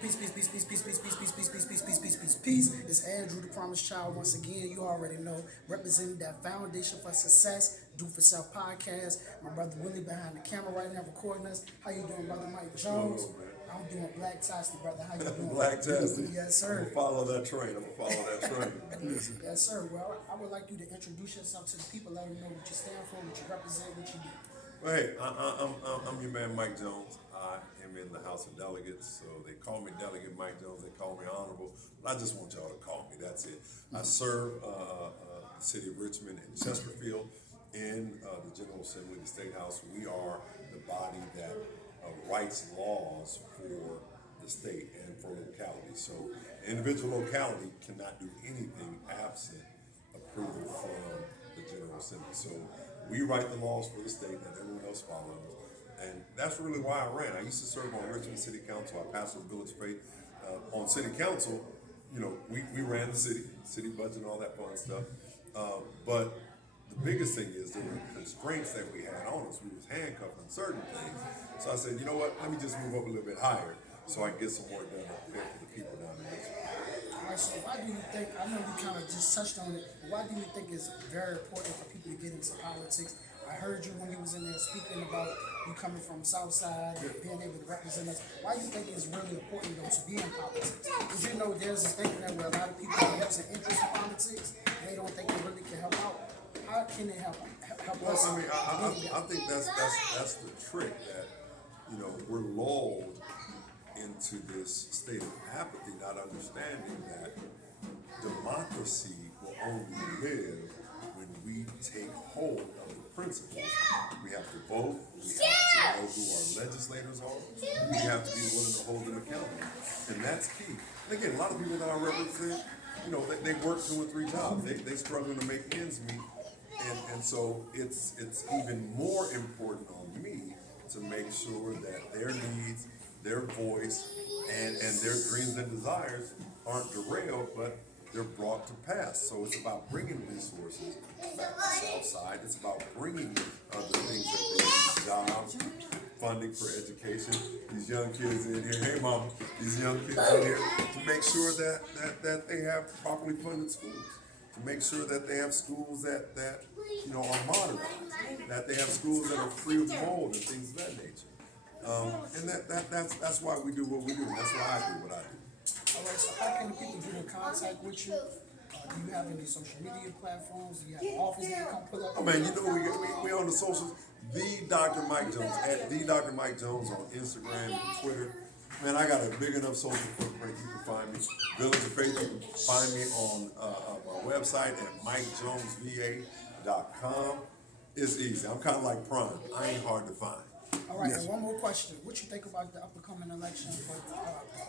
Peace, peace, peace, peace, peace, peace, peace, peace, peace, peace, peace, peace, peace, peace, peace. It's Andrew, the Promised Child. Once again, you already know, representing that foundation for success, Do for Self podcast. My brother Willie behind the camera right now recording us. How you doing, brother Mike Jones? I'm doing Black Tasty, brother. How you doing? Black Tasty. Yes, sir. I'm gonna follow that train. Yes, sir. Well, I would like you to introduce yourself to the people, let them know what you stand for, what you represent, what you do. Well, hey, I'm your man, Mike Jones. I am in the House of Delegates, so they call me Delegate Mike Jones. They call me Honorable. But I just want y'all to call me. That's it. I serve the city of Richmond and Chesterfield in the General Assembly, the State House. We are the body that writes laws for the state and for localities. So an individual locality cannot do anything absent approval from the General Assembly. So we write the laws for the state that everyone else follows. And that's really why I ran. I used to serve on Richmond City Council. I pastored Village Faith. On City Council, you know, we ran the city budget and all that fun stuff. But the biggest thing is there were constraints that we had on us. We was handcuffed on certain things. So I said, you know what, let me just move up a little bit higher so I can get some work done up there for the people down there. All right, so why do you think, I know you kind of just touched on it, but why do you think it's very important for people to get into politics? I heard you when you was in there speaking about you coming from Southside, being able to represent us. Why do you think it's really important though to be in politics? Because you know there's a thinking that where a lot of people have an interest in politics and they don't think it really can help out. How can it help us? I mean, I think that's the trick, that, you know, we're lulled into this state of apathy, not understanding that democracy will only live when we take hold of the principles. We have to vote, we have to know who our legislators are, we have to be willing to hold them accountable. And that's key. And again, a lot of people that I represent, you know, they work 2 and 3 jobs. They struggling to make ends meet. And so it's even more important on me to make sure that their needs, their voice, and their dreams and desires aren't derailed, but they're brought to pass. So it's about bringing resources back to Southside. It's about bringing the things that they need, jobs, funding for education. These young kids in here, hey mom, these young kids in here, to make sure that they have properly funded schools. To make sure that they have schools that you know are modernized, that they have schools that are free of mold and things of that nature. And that's why we do what we do. That's why I do what I do. All right, so how can people get in contact with you? Do you have any social media platforms? Do you have an office that you come pull up? Oh man, you know we on the socials. The Dr. Mike Jones at the Dr. Mike Jones on Instagram and Twitter. Man, I got a big enough social footprint. You can find me. Village of Faith. You can find me on my website at MikeJonesVA.com. It's easy. I'm kind of like Prime. I ain't hard to find. All right, and one more question. What you think about the upcoming election for the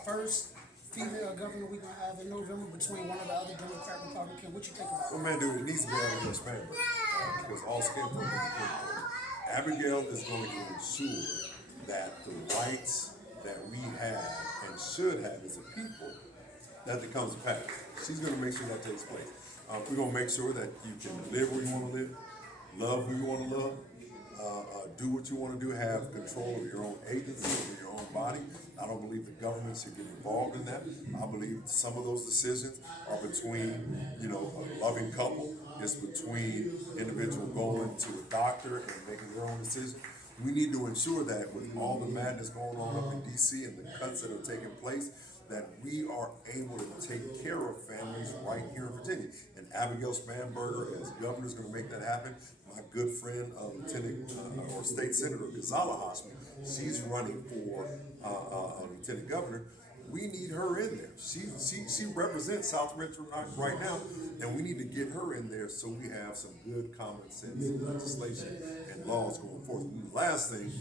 first female governor we're going to have in November between one of the other Democrat and Republican? What you think about it? Well, man, dude, it needs to be Abigail Spanberg. Because all skin tone is important. Abigail is going to ensure that the rights that we have and should have as a people, that it comes to pass. She's going to make sure that takes place. We're going to make sure that you can live where you want to live, love who you want to love, do what you want to do, have control of your own agency, of your own body. I don't believe the government should get involved in that. I believe some of those decisions are between, you know, a loving couple. It's between individual going to a doctor and making their own decisions. We need to ensure that with all the madness going on up in D.C. and the cuts that are taking place, that we are able to take care of families right here in Virginia. And Abigail Spanberger, as governor, is going to make that happen. My good friend, Lieutenant or State Senator Ghazala Hospital, she's running for Lieutenant Governor. We need her in there. She represents South Richmond right now, and we need to get her in there so we have some good common sense legislation and laws going forward. And the last thing,